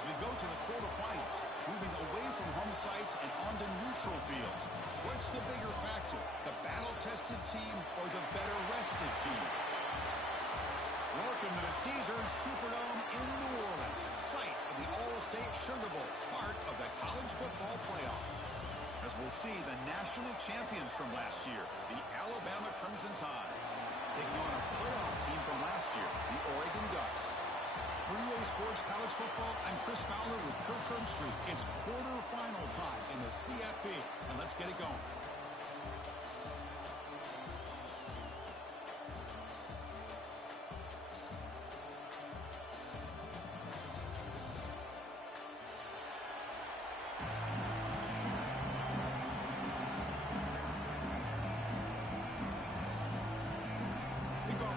as we go to the quarterfinals, moving away from home sites and onto neutral fields. What's the bigger factor, the battle-tested team or the better-rested team? Welcome to the Caesars Superdome in New Orleans, site of the All-State Sugar Bowl, part of the college football playoff. As we'll see the national champions from last year, the Alabama Crimson Tide, taking on a playoff team from last year, the Oregon Ducks. For EA Sports College Football, I'm Chris Fowler with Kirk Herbstreit. It's quarterfinal time in the CFP, and let's get it going.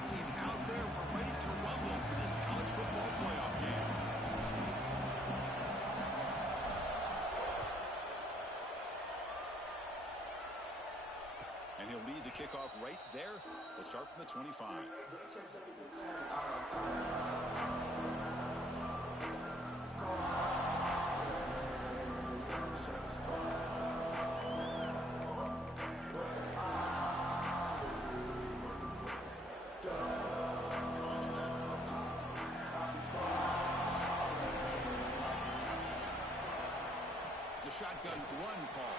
Team out there, we're ready to rumble for this college football playoff game. And he'll lead the kickoff right there. We'll start from the 25. Shotgun run call.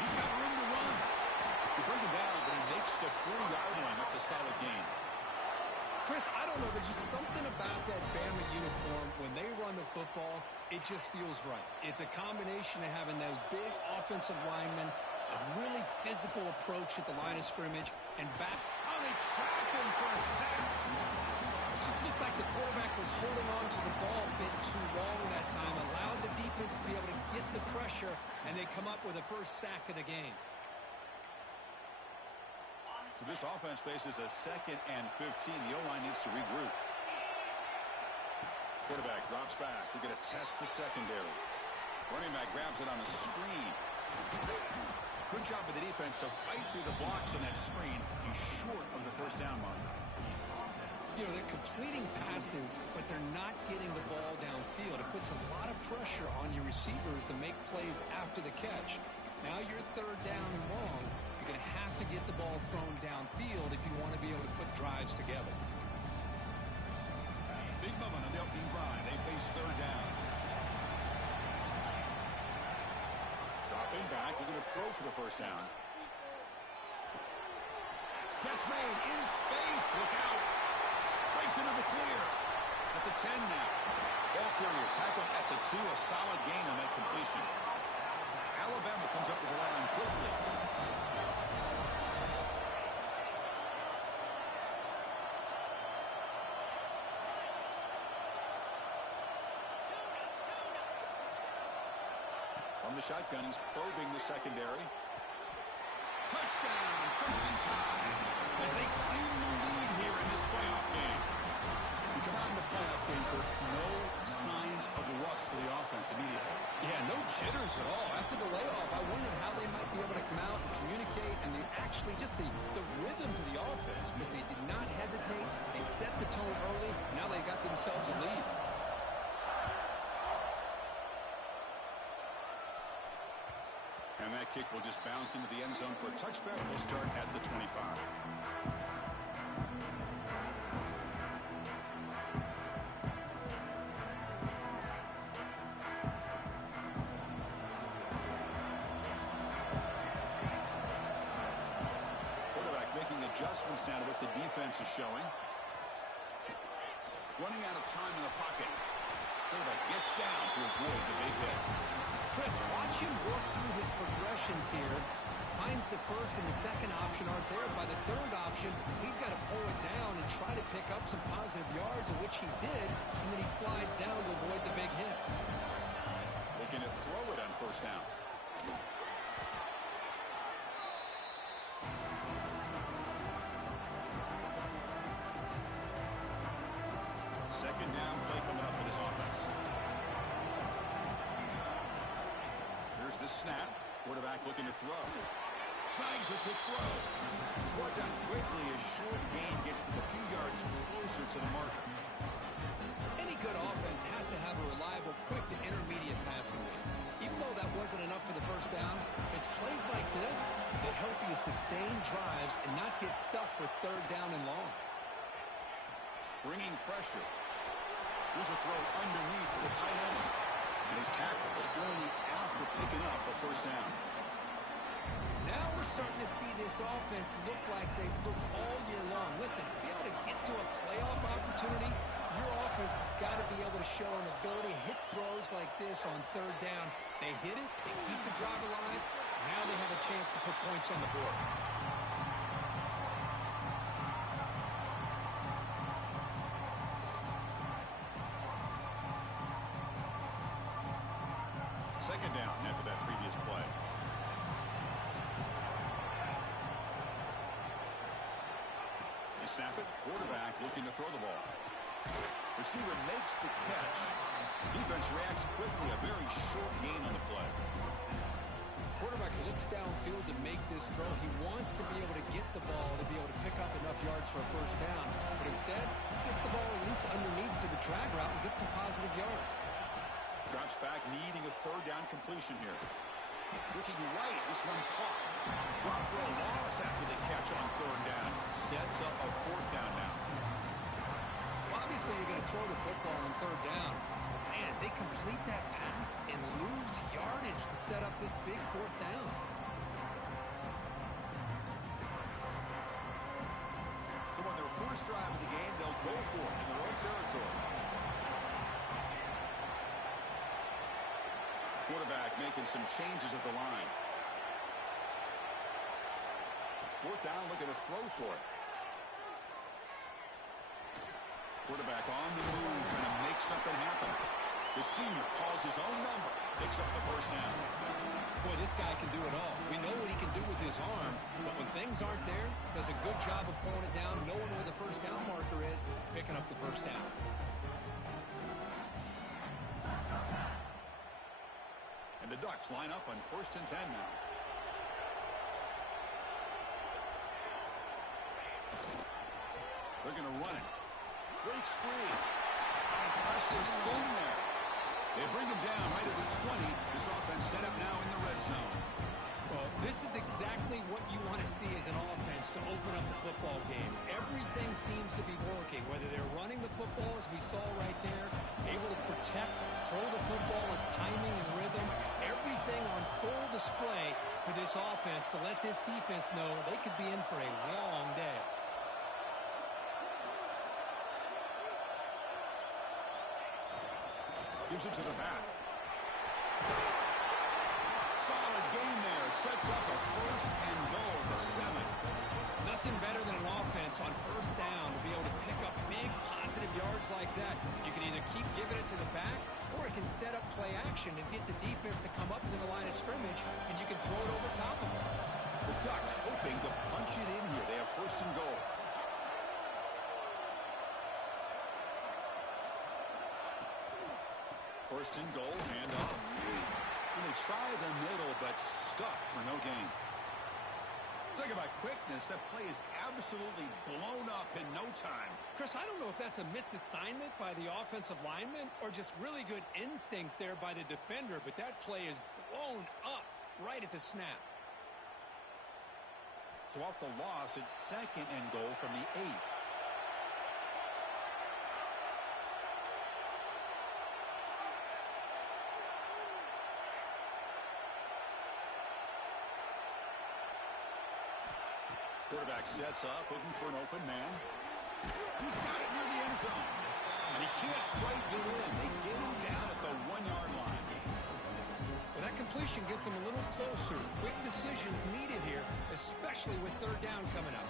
He's got room to run. They bring him down, but he makes the 40-yard line. That's a solid gain. Chris, I don't know. There's just something about that Bama uniform. When they run the football, it just feels right. It's a combination of having those big offensive linemen, a really physical approach at the line of scrimmage, and back. Oh, they trap him for a sack. It just looked like the quarterback was holding on to the ball a bit too long that time, allowed the defense to be able to get the pressure, and they come up with a first sack of the game. So this offense faces a 2nd and 15. The O-line needs to regroup. Quarterback drops back. They're going to test the secondary. Running back grabs it on a screen. Good job of the defense to fight through the blocks on that screen. He's short of the first down mark. You know, they're completing passes, but they're not getting the ball downfield. It puts a lot of pressure on your receivers to make plays after the catch. Now you're 3rd down and long. You're going to have to get the ball thrown downfield if you want to be able to put drives together. Big moment on the opening drive. They face 3rd down. Dropping back. They're going to throw for the first down. Catch made in space. Look out. Breaks into the clear at the 10 now. Ball carrier tackled at the 2. A solid gain on that completion. Alabama comes up with the line quickly. From the shotgun, he's probing the secondary. Touchdown, Crimson Tide, as they claim the lead here in this playoff game. We come out in the playoff game for no signs of rust for the offense immediately. Yeah, no jitters at all. After the layoff, I wondered how they might be able to come out and communicate, and they actually just the rhythm to the offense, but they did not hesitate. They set the tone early. Now they got themselves a lead. And that kick will just bounce into the end zone for a touchback. We'll start at the 25. Quarterback making adjustments now to what the defense is showing. Running out of time in the pocket. Quarterback gets down to avoid the big hit. Chris, watch him work through his progressions here. Finds the first and the second option aren't there. By the 3rd option, he's got to pull it down and try to pick up some positive yards, of which he did, and then he slides down to avoid the big hit. Looking to throw it on first down. Second down play coming up for this offense. Here's the snap. Quarterback looking to throw. Snags the quick throw. It's worked out quickly as short gain gets them a few yards closer to the marker. Any good offense has to have a reliable quick sustain drives and not get stuck with third down and long. Bringing pressure. Here's a throw underneath the tight end. And he's tackled, but only after picking up a first down. Now we're starting to see this offense look like they've looked all year long. Listen, to be able to get to a playoff opportunity, your offense has got to be able to show an ability to hit throws like this on third down. They hit it, they keep the drive alive. Now they have a chance to put points on the board. Second down after that previous play. They snap it. Quarterback looking to throw the ball. Receiver makes the catch. Defense reacts quickly. A very short gain on the play. Quarterback looks downfield to make this throw. He wants to be able to get the ball to be able to pick up enough yards for a first down. But instead, gets the ball at least underneath to the drag route and gets some positive yards. Drops back, needing a third down completion here. Looking right, this one caught. Drop for a loss after the catch on third down. Sets up a fourth down now. Well, obviously, you're going to throw the football on third down. Man, they complete that pass and lose yardage to set up this big fourth down. So on their first drive of the game, they'll go for it in their own territory. Quarterback making some changes at the line. Fourth down, looking to throw for it. Quarterback on the move, trying to make something happen. The senior calls his own number, picks up the first down. Boy, this guy can do it all. We know what he can do with his arm, but when things aren't there, does a good job of pulling it down, knowing where the first down marker is, picking up the first down. And the Ducks line up on 1st and 10 now. They're going to run it. Breaks free. Impressive spin there. They bring him down right at the 20. This offense set up now in the red zone. Well, this is exactly what you want to see as an offense to open up the football game. Everything seems to be working, whether they're running the football, as we saw right there, able to protect, throw the football with timing and rhythm, everything on full display for this offense to let this defense know they could be in for a long day. Gives it to the back. Solid gain there. Sets up a 1st and goal at the 7. Nothing better than an offense on first down to be able to pick up big positive yards like that. You can either keep giving it to the back, or it can set up play action and get the defense to come up to the line of scrimmage, and you can throw it over top of them. The Ducks hoping to punch it in here. They have 1st and goal. First and goal, handoff. And they try the middle, but stuck for no gain. Talk about quickness. That play is absolutely blown up in no time. Chris, I don't know if that's a misassignment by the offensive lineman or just really good instincts there by the defender, but that play is blown up right at the snap. So off the loss, it's 2nd and goal from the 8. Quarterback sets up, looking for an open man. He's got it near the end zone. And he can't quite get in. They get him down at the 1-yard line. Well, that completion gets him a little closer. Quick decisions needed here, especially with third down coming up.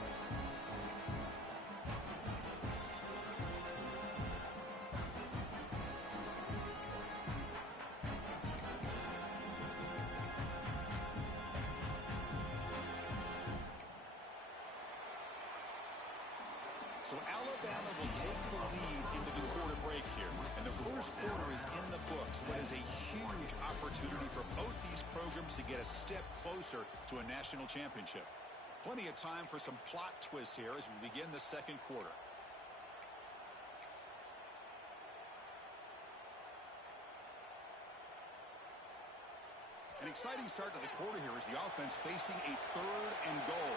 So Alabama will take the lead into the quarter break here. And the first quarter is in the books. What is a huge opportunity for both these programs to get a step closer to a national championship. Plenty of time for some plot twists here as we begin the second quarter. An exciting start to the quarter here as the offense facing a 3rd and goal.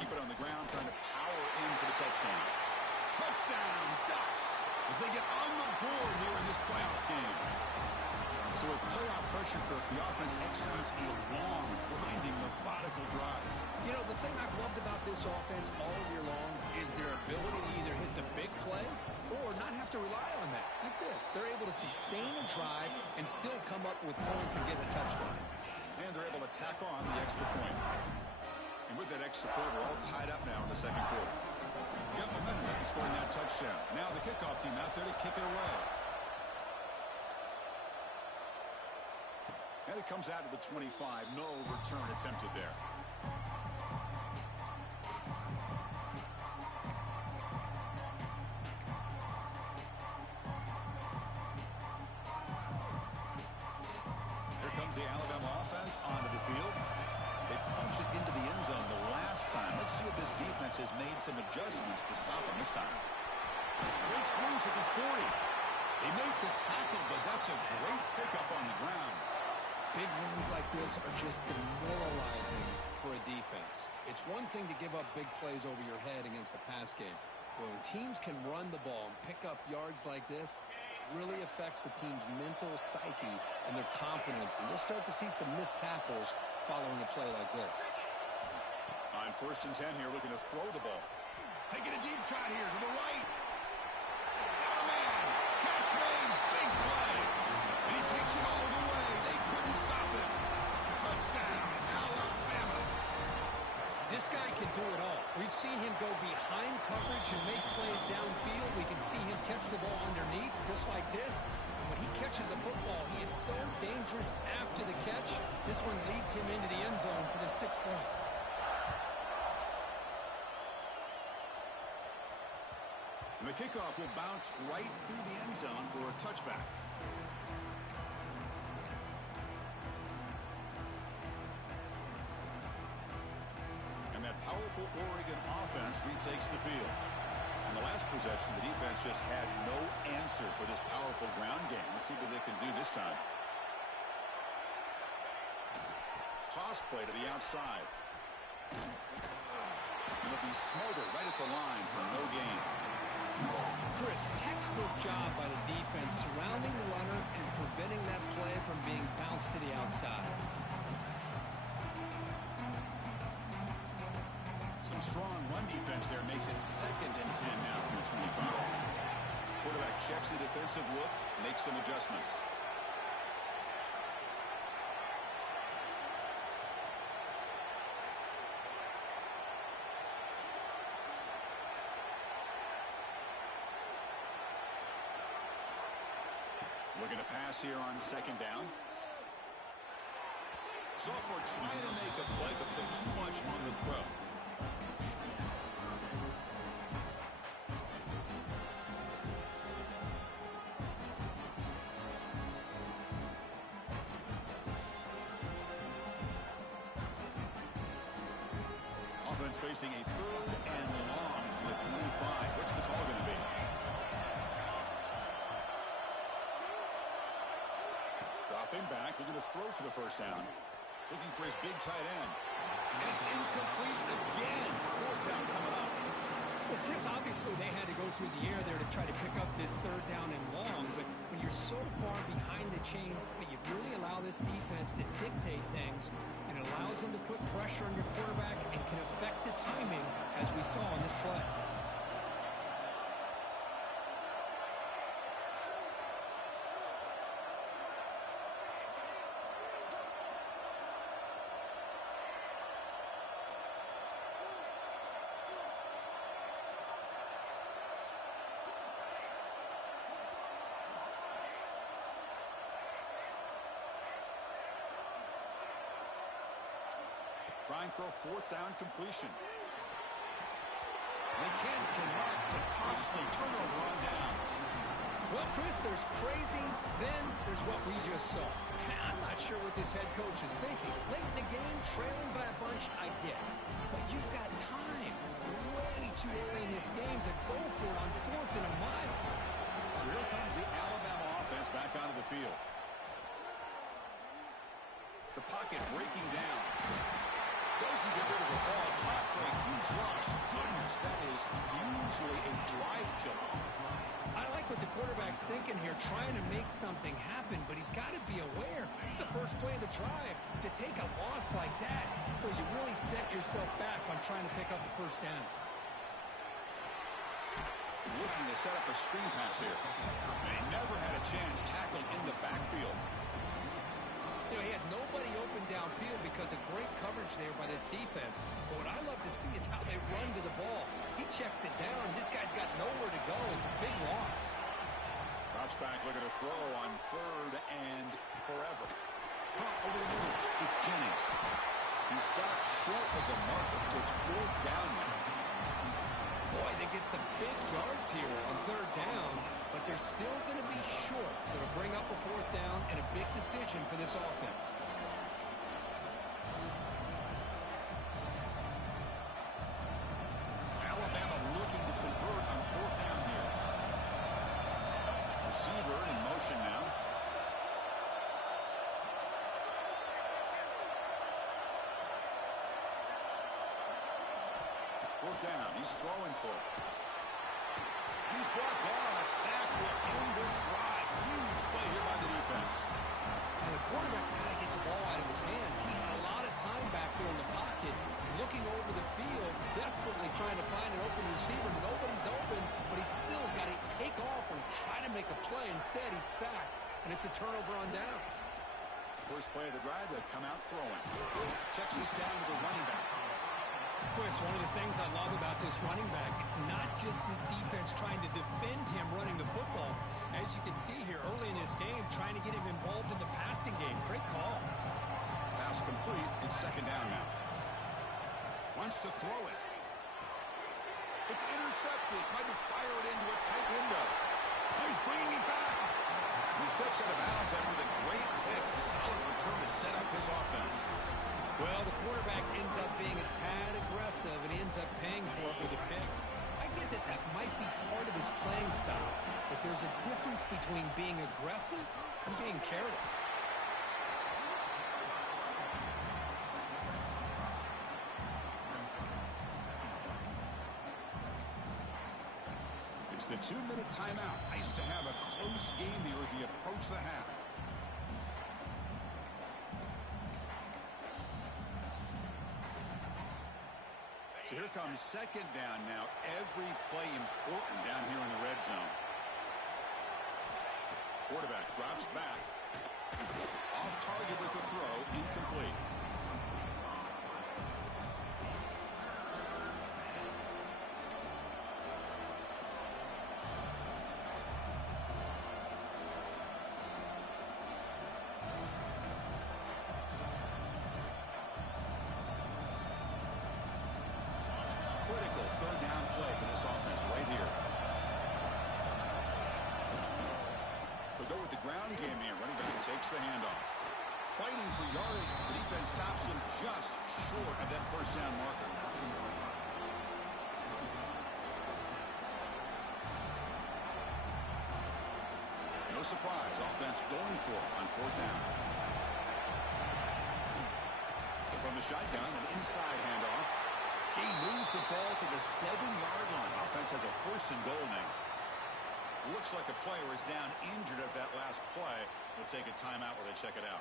Keep it on the ground, trying to power in for the touchdown. Touchdown, Ducks, as they get on the board here in this playoff game. So with playoff pressure, Kirk, the offense executes a long, winding, methodical drive. You know, the thing I've loved about this offense all year long is their ability to either hit the big play or not have to rely on that. Like this, they're able to sustain a drive and still come up with points and get a touchdown. And they're able to tack on the extra point. And with that extra point, we're all tied up now in the second quarter. You got momentum after scoring that touchdown. Now the kickoff team out there to kick it away. And it comes out to the 25. No return attempted there. Here comes the Alabama offense onto the field. They punch it into the end zone the last time. Let's see if this defense has made some adjustments to stop them this time. Breaks loose at the 40. They make the tackle, but that's a great pickup on the ground. Big runs like this are just demoralizing for a defense. It's one thing to give up big plays over your head against the pass game. But when teams can run the ball and pick up yards like this, it really affects the team's mental psyche and their confidence. And you'll start to see some missed tackles following a play like this. On 1st and 10 here, looking to throw the ball. Taking a deep shot here to the right. Got a man. Catch made. Big play. And he takes it all the way. They couldn't stop him. Touchdown, Alabama. This guy can do it all. We've seen him go behind coverage and make plays downfield. We can see him catch the ball underneath, just like this. And when he catches a football, he is so dangerous after the catch. This one leads him into the end zone for the 6 points. And the kickoff will bounce right through the end zone for a touchback. And that powerful Oregon offense retakes the field. On the last possession, the defense just had no answer for this powerful ground game. Let's see what they can do this time. Toss play to the outside. And it'll be smothered right at the line for no gain. Chris, textbook job by the defense surrounding the runner and preventing that play from being bounced to the outside. Some strong run defense there makes it 2nd and 10 now from the 25. Quarterback checks the defensive look, makes some adjustments. Looking to pass here on 2nd down. Sophomore trying to make a play, but put too much on the throw. Offense facing a 3rd and long from the 25. What's the call going to be? Dropping back, looking to throw for the 1st down. Looking for his big tight end. And it's incomplete again. 4th down coming up. Well, Chris, obviously they had to go through the air there to try to pick up this 3rd down and long. But when you're so far behind the chains, boy, you really allow this defense to dictate things. And it allows them to put pressure on your quarterback and can affect the timing, as we saw on this play. Trying for a 4th down completion. They can't connect to costly turnover on downs. Well, Chris, there's crazy, then there's what we just saw. I'm not sure what this head coach is thinking. Late in the game, trailing by a bunch, I get it. But you've got time, way too early in this game, to go for it on 4th and a mile. Here comes the Alabama offense back onto the field. The pocket breaking down. Doesn't get rid of the ball. Caught for a huge loss. Goodness, that is usually a drive killer. I like what the quarterback's thinking here, trying to make something happen, but he's got to be aware. It's the first play of the drive. To take a loss like that, where you really set yourself back on trying to pick up the first down. Looking to set up a screen pass here. They never had a chance tackled in the backfield. You know, he had nobody open downfield because of great coverage there by this defense. But what I love to see is how they run to the ball. He checks it down, and this guy's got nowhere to go. It's a big loss. Drops back, looking to throw on 3rd and forever. Over the middle. It's Jennings. He stopped short of the marker, so it's 4th down now. Boy, they get some big yards here on 3rd down, but they're still going to be short. So to bring up a 4th down and a big decision for this offense. Alabama looking to convert on 4th down here. Receiver in motion now. Fourth down. He's throwing for it. He's brought down. A sack will end this drive. Huge play here by the defense. And the quarterback's got to get the ball out of his hands. He had a lot of time back there in the pocket, looking over the field, desperately trying to find an open receiver. Nobody's open, but he still has got to take off and try to make a play. Instead, he's sacked, and it's a turnover on downs. First play of the drive, they'll come out throwing. Checks this down to the running back. Chris, one of the things I love about this running back, it's not just this defense trying to defend him running the football. As you can see here early in this game, trying to get him involved in the passing game. Great call. Pass complete. It's 2nd down now. Wants to throw it. It's intercepted. Tried to fire it into a tight window. He's bringing it back. He steps out of bounds after the great pick. Solid return to set up his offense. Well, the quarterback ends up being a tad aggressive, and he ends up paying for it with a pick. I get that that might be part of his playing style, but there's a difference between being aggressive and being careless. It's the 2-minute timeout. Nice to have a close game here as we approach the half. So here comes 2nd down now. Every play important down here in the red zone. Quarterback drops back. Off target with the throw. Incomplete. Critical 3rd down play for this offense right here. They'll go with the ground game here. Running back takes the handoff. Fighting for yardage, but the defense stops him just short of that 1st down marker. No surprise. Offense going for it on 4th down. From the shotgun, an inside handoff. He moves the ball to the 7-yard line. Offense has a 1st and goal now. Looks like a player is down injured at that last play. We'll take a timeout while they check it out.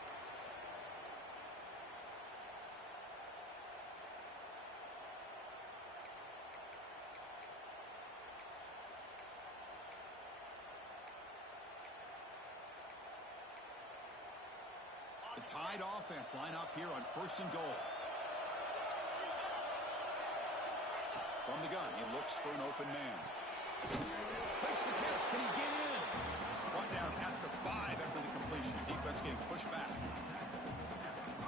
The tied offense line up here on 1st and goal. From the gun, he looks for an open man. Makes the catch. Can he get in? Brought down at the 5 after the completion. Defense getting pushed back.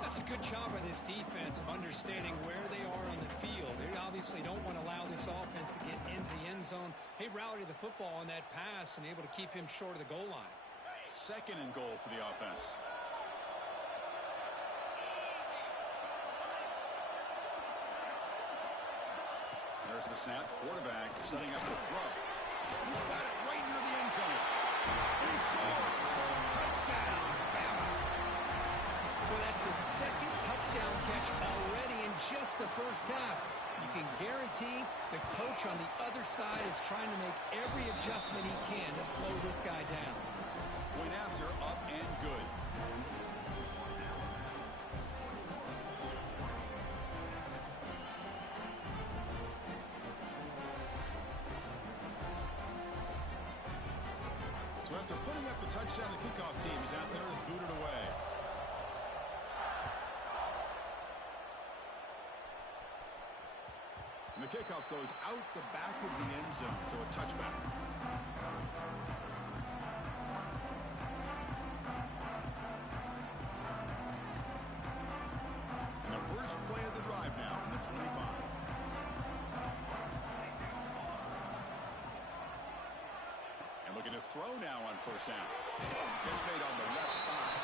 That's a good job by this defense of understanding where they are on the field. They obviously don't want to allow this offense to get into the end zone. They routed the football on that pass and able to keep him short of the goal line. 2nd and goal for the offense. There's the snap. Quarterback setting up the throw. He's got it right near the end zone. And he scores. Touchdown, Bama. Well, that's That's his second touchdown catch already in just the first half. You can guarantee the coach on the other side is trying to make every adjustment he can to slow this guy down. Point after, up and good. So after putting up a touchdown, the kickoff team is out there and booted away. And the kickoff goes out the back of the end zone, so a touchback. And the first play of the drive now from the 25. Looking to throw now on first down. Catch made on the left side.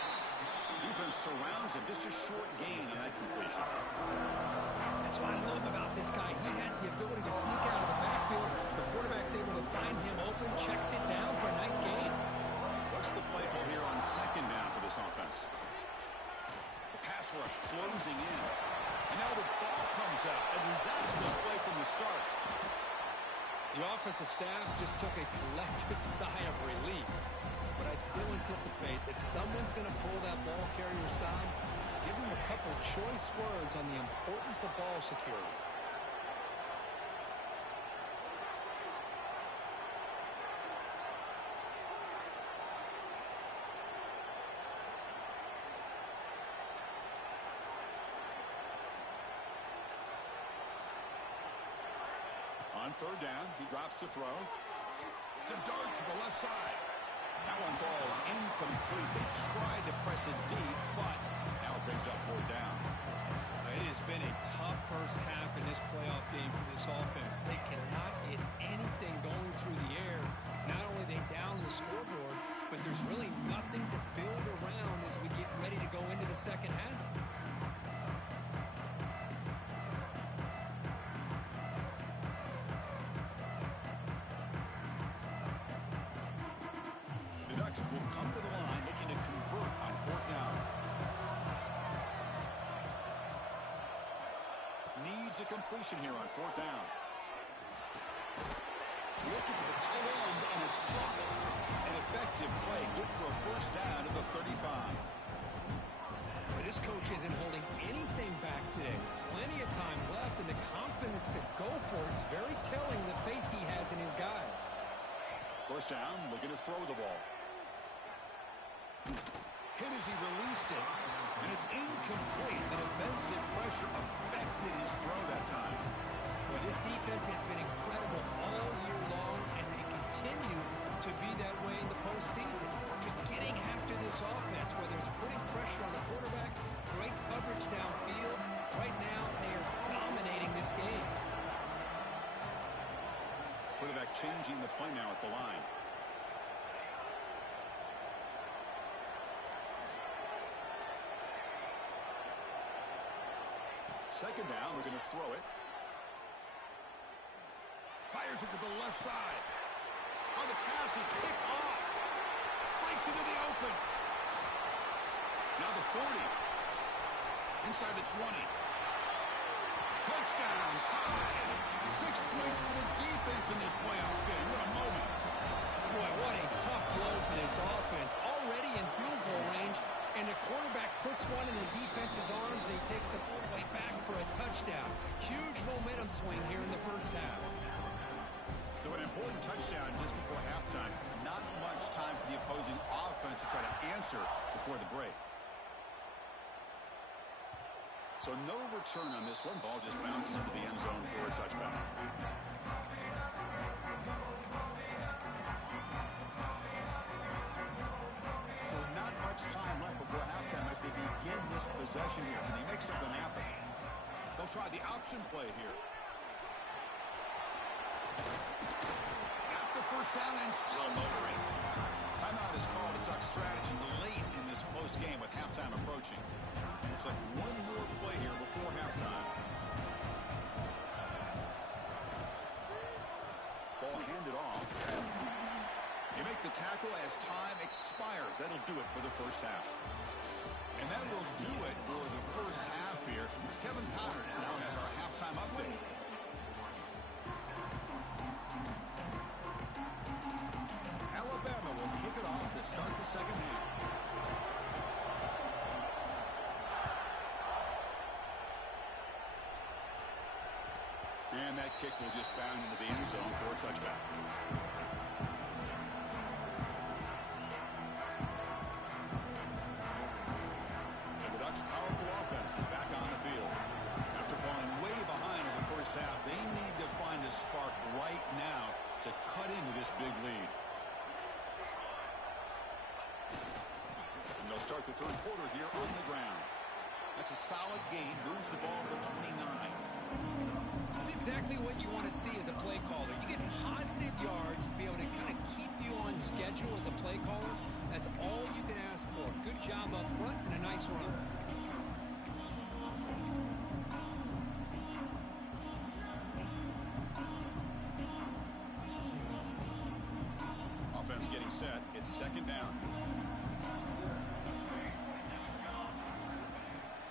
Defense surrounds him. Just a short gain in that completion. That's what I love about this guy. He has the ability to sneak out of the backfield. The quarterback's able to find him open, checks it down for a nice gain. What's the play call here on second down for this offense? The pass rush closing in. And now the ball comes out. A disastrous play from the start. The offensive staff just took a collective sigh of relief. But I'd still anticipate that someone's going to pull that ball carrier aside, give him a couple choice words on the importance of ball security. On third down, he drops to throw. To dart to the left side. That one falls incomplete. They tried to press it deep, but now it brings up fourth down. It has been a tough first half in this playoff game for this offense. They cannot get anything going through the air. Not only are they down the scoreboard, but there's really nothing to build around as we get ready to go into the second half. Will come to the line looking to convert on fourth down. Needs a completion here on fourth down. Looking for the tight end, and it's caught. An effective play, good for a first down at the 35. But this coach isn't holding anything back today. Plenty of time left, and the confidence to go for it is very telling the faith he has in his guys. First down, looking to throw the ball. Hit as he released it, and it's incomplete. The defensive pressure affected his throw that time. Well, this defense has been incredible all year long, and they continue to be that way in the postseason. Just getting after this offense, whether it's putting pressure on the quarterback, great coverage downfield. Right now, they are dominating this game. Quarterback changing the play now at the line. Second down, we're going to throw it. Fires it to the left side. Oh, the pass is picked off. Breaks into the open. Now the 40. Inside the 20. Touchdown, tied. 6 points for the defense in this playoff game. What a moment. Boy, what a tough blow for this offense. Already in field goal range. And the quarterback puts one in the defense's arms, and he takes it all the way back for a touchdown. Huge momentum swing here in the first half. So an important touchdown just before halftime. Not much time for the opposing offense to try to answer before the break. So no return on this one. Ball just bounces into the end zone for a touchback. So not much time left before halftime as they begin this possession here. Can they make something happen? They'll try the option play here. Got the first down and still motoring. Timeout is called to talk strategy late in this close game with halftime approaching. Looks like one more play here before halftime. Ball handed off. You make the tackle as time expires. That'll do it for the first half. And that will do it for the first half here. Kevin Powers now has our halftime update. Alabama will kick it off to start the second half. And that kick will just bound into the end zone for a touchback. And the Ducks' powerful offense is back on the field. After falling way behind in the first half, they need to find a spark right now to cut into this big lead. And they'll start the third quarter here on the ground. That's a solid gain, moves the ball to the 29. It's exactly what you want to see as a play caller. You get positive yards to be able to kind of keep you on schedule as a play caller. That's all you can ask for. Good job up front and a nice run. Offense getting set. It's second down.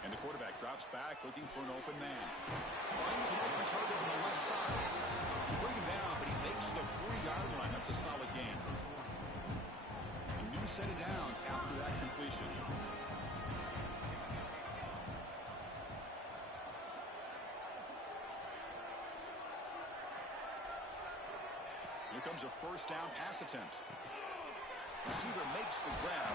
And the quarterback drops back looking for an open man. Finds an open target on the left side. You bring him down, but he makes the 40-yard line. That's a solid gain. A new set of downs after that completion. Here comes a first down pass attempt. Receiver makes the grab.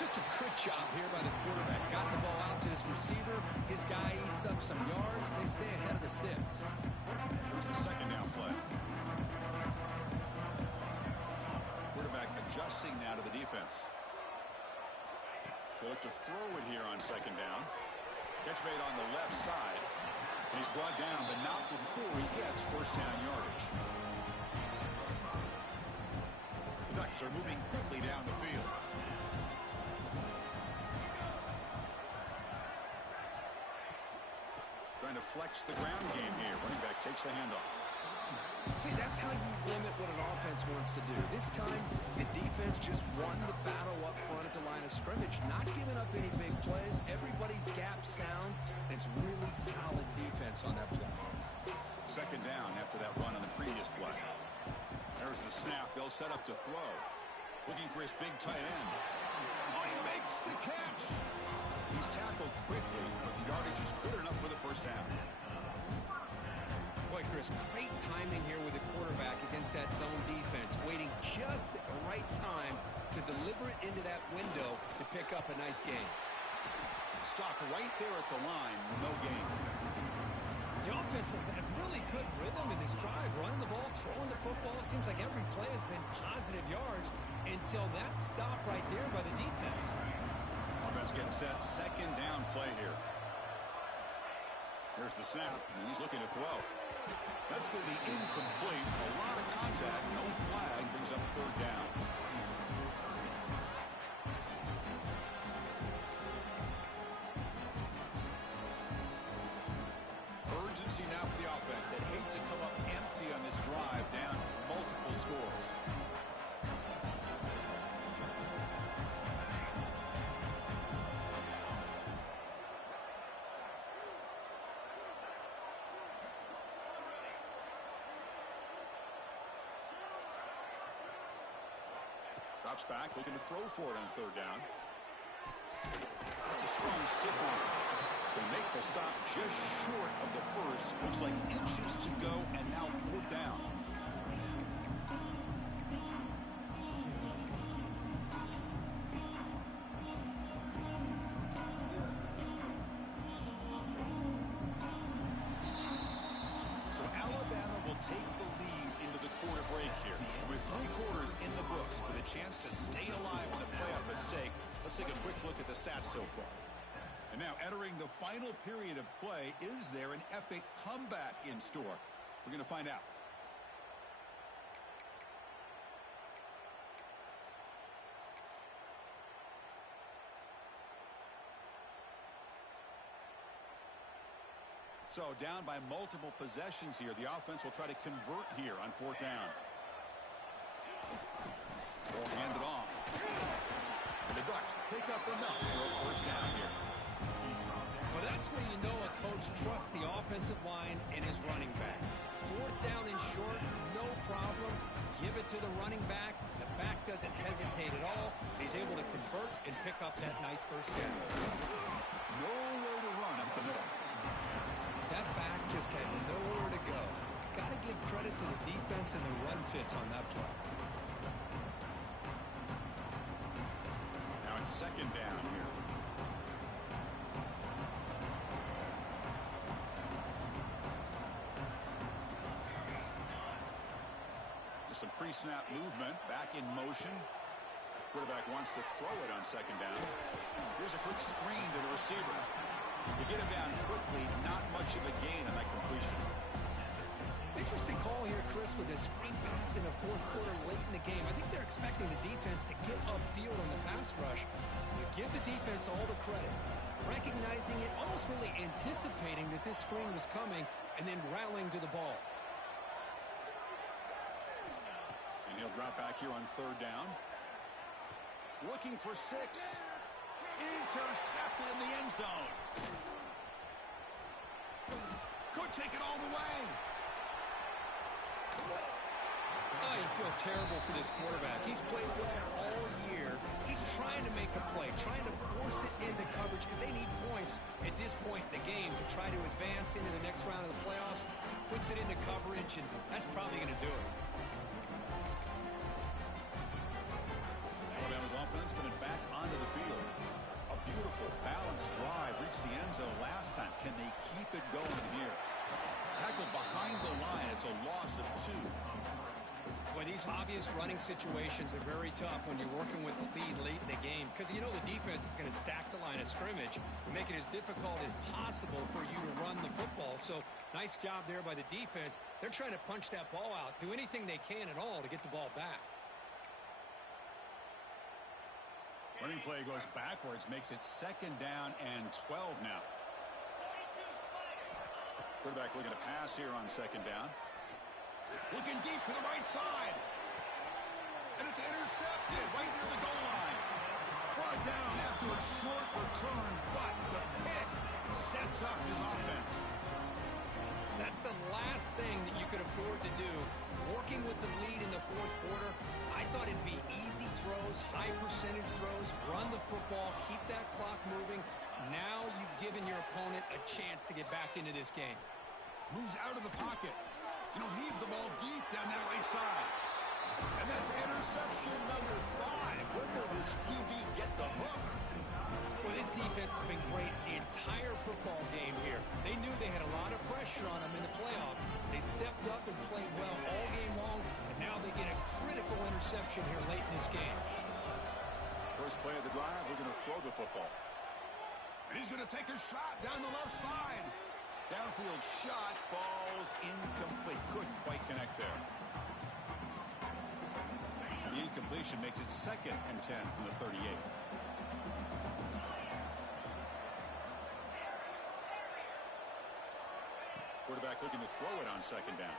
Just a good job here by the quarterback. Got the ball out to his receiver. His guy eats up some yards. They stay ahead of the sticks. Here's the second down play. Quarterback adjusting now to the defense. They look to throw it here on second down. Catch made on the left side. And he's brought down, but not before he gets first down yardage. The Ducks are moving quickly down the field. Trying to flex the ground game here. Running back takes the handoff. See, that's how you limit what an offense wants to do. This time, the defense just won the battle up front at the line of scrimmage, not giving up any big plays. Everybody's gap sound. It's really solid defense on that play. Second down after that run on the previous play. There's the snap. They'll set up to throw. Looking for his big tight end. Oh, he makes the catch. He's tackled quickly, but the yardage is good enough for the first down. Boy, Chris, great timing here with the quarterback against that zone defense, waiting just at the right time to deliver it into that window to pick up a nice gain. Stop right there at the line, no gain. The offense has had really good rhythm in this drive, running the ball, throwing the football. It seems like every play has been positive yards until that stop right there by the defense. Offense getting set. Second down play here. Here's the snap, and he's looking to throw. That's going to be incomplete. A lot of contact. No flag. Brings up third down. Urgency now for the offense that hates to come up empty on this drive, down multiple scores. Drops back, looking to throw for it on third down. That's a strong stiff arm. They make the stop just short of the first. Looks like inches to go, and now fourth down. So Alabama will take the lead into the quarter break here. With 3 quarters in the books with a chance to stay alive with the playoff at stake, let's take a quick look at the stats so far. And now entering the final period of play, is there an epic comeback in store? We're going to find out. So down by multiple possessions here. The offense will try to convert here on fourth down. Hand it off. And the Ducks pick up enough for a first down here. Well, that's where you know a coach trusts the offensive line and his running back. Fourth down and short, no problem. Give it to the running back. The back doesn't hesitate at all. He's able to convert and pick up that nice first down. Nowhere to run up the middle. That back just had nowhere to go. Got to give credit to the defense and the run fits on that play. Now it's second down here. Some pre-snap movement, back in motion. Quarterback wants to throw it on second down. Here's a quick screen to the receiver. To get him down quickly, not much of a gain on that completion. Interesting call here, Chris, with this screen pass in the fourth quarter late in the game. I think they're expecting the defense to get upfield on the pass rush. You give the defense all the credit, recognizing it, almost really anticipating that this screen was coming, and then rallying to the ball. And he'll drop back here on third down. Looking for 6. Intercepted in the end zone. Could take it all the way. Oh, you feel terrible for this quarterback. He's played well all year. He's trying to make a play, trying to force it into coverage because they need points at this point in the game to try to advance into the next round of the playoffs. Puts it into coverage, and that's probably going to do it. Alabama's offense coming back onto the field. A beautiful, balanced drive reached the end zone last time. Can they keep it going here? Tackle behind the line. It's a loss of 2. Boy, these obvious running situations are very tough when you're working with the lead late in the game because you know the defense is going to stack the line of scrimmage and make it as difficult as possible for you to run the football. So nice job there by the defense. They're trying to punch that ball out, do anything they can at all to get the ball back. Running play goes backwards, makes it second down and 12 now. Quarterback looking to pass here on second down. Looking deep to the right side. And it's intercepted right near the goal line. Brought down after a short return, but the pick sets up his offense. That's the last thing that you could afford to do. Working with the lead in the fourth quarter, I thought it'd be easy throws, high percentage throws, run the football, keep that clock moving. Now you've given your opponent a chance to get back into this game. Moves out of the pocket. Heave the ball deep down that right side. And that's interception number 5. When will this QB get the hook? Well, this defense has been great the entire football game here. They knew they had a lot of pressure on them in the playoff. They stepped up and played well all game long, and now they get a critical interception here late in this game. First play of the drive, they're going to throw the football. And he's going to take a shot down the left side. Downfield shot falls incomplete. Couldn't quite connect there. The incompletion makes it second and 10 from the 38. Quarterback looking to throw it on second down.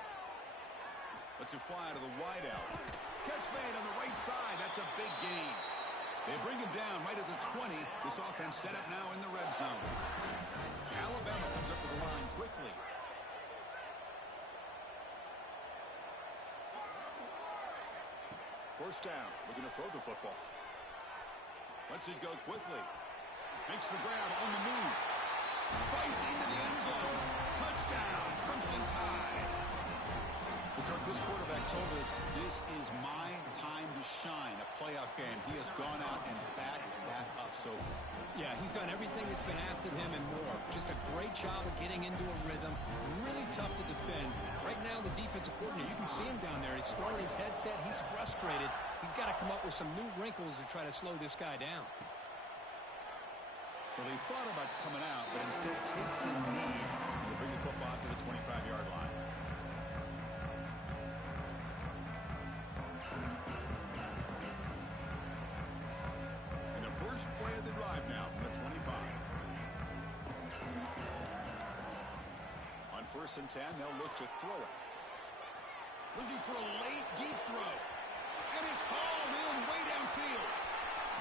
Lets it fly to the wideout. Catch made on the right side. That's a big gain. They bring him down right at the 20. This offense set up now in the red zone. Alabama comes up to the line quickly. First down. Looking to throw the football. Lets it go quickly. Makes the grab on the move. Fights into the end zone. Touchdown, Crimson Tide. Kirk, this quarterback told us this is my time to shine, a playoff game. He has gone out and backed that up so far. Yeah, he's done everything that's been asked of him and more. Just a great job of getting into a rhythm. Really tough to defend. Right now, the defensive coordinator, you can see him down there. He's throwing his headset. He's frustrated. He's got to come up with some new wrinkles to try to slow this guy down. Well, he thought about coming out, but instead takes a knee to bring the football to the 25-yard line. And the first play of the drive now from the 25. On first and 10, they'll look to throw it. Looking for a late, deep throw. And it's hauled in way downfield.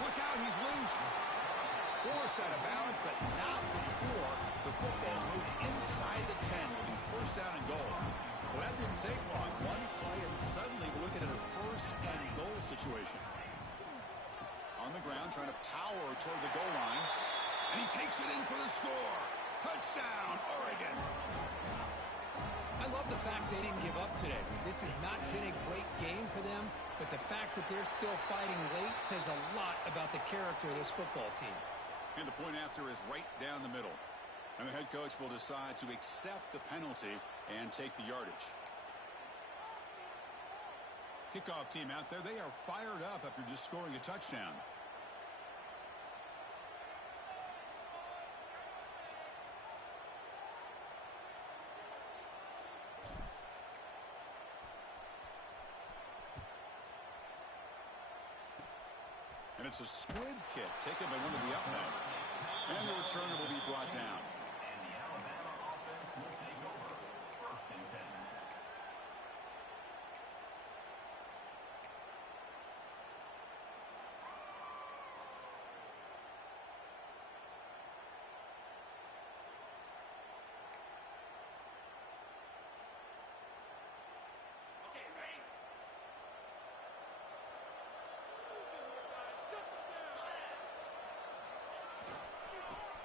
Look out, he's loose. Forced just out of bounds, but not before the football's moved inside the 10. Will be first down and goal. Well, that didn't take long. One play, and suddenly we're looking at a first and goal situation. On the ground, trying to power toward the goal line. And he takes it in for the score. Touchdown, Oregon. I love the fact they didn't give up today. This has not been a great game for them, but the fact that they're still fighting late says a lot about the character of this football team. And the point after is right down the middle. And the head coach will decide to accept the penalty and take the yardage. Kickoff team out there, they are fired up after just scoring a touchdown. And it's a squid kick taken by one of the up men. And the returner will be brought down.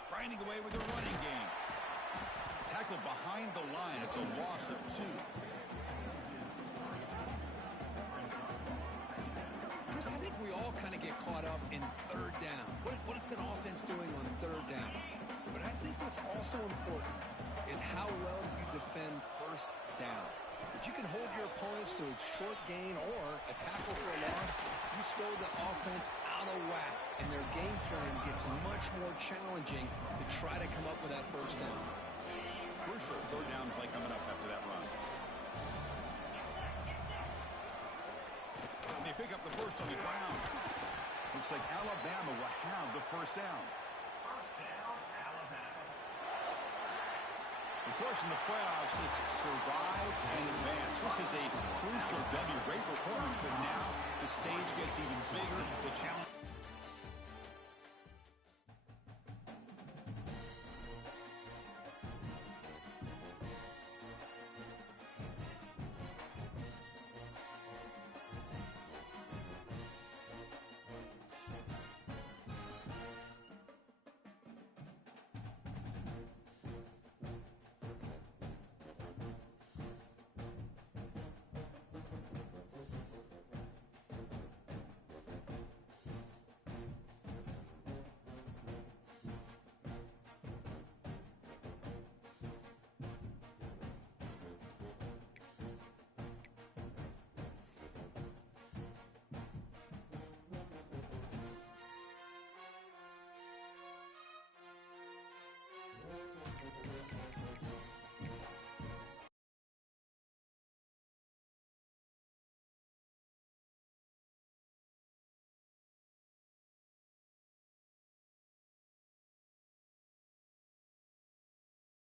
Grinding away with a running game. Tackled behind the line. It's a loss of 2. Chris, I think we all kind of get caught up in third down. What's an offense doing on third down? But I think what's also important is how well you defend first down. If you can hold your opponents to a short gain or a tackle for a loss, you throw the offense out of whack, and their game plan gets much more challenging to try to come up with that first down. Crucial third down play coming up after that run. They pick up the first on the ground. Looks like Alabama will have the first down. Of course, in the playoffs, it's survive and advance. This is a crucial W. Great performance, but now the stage gets even bigger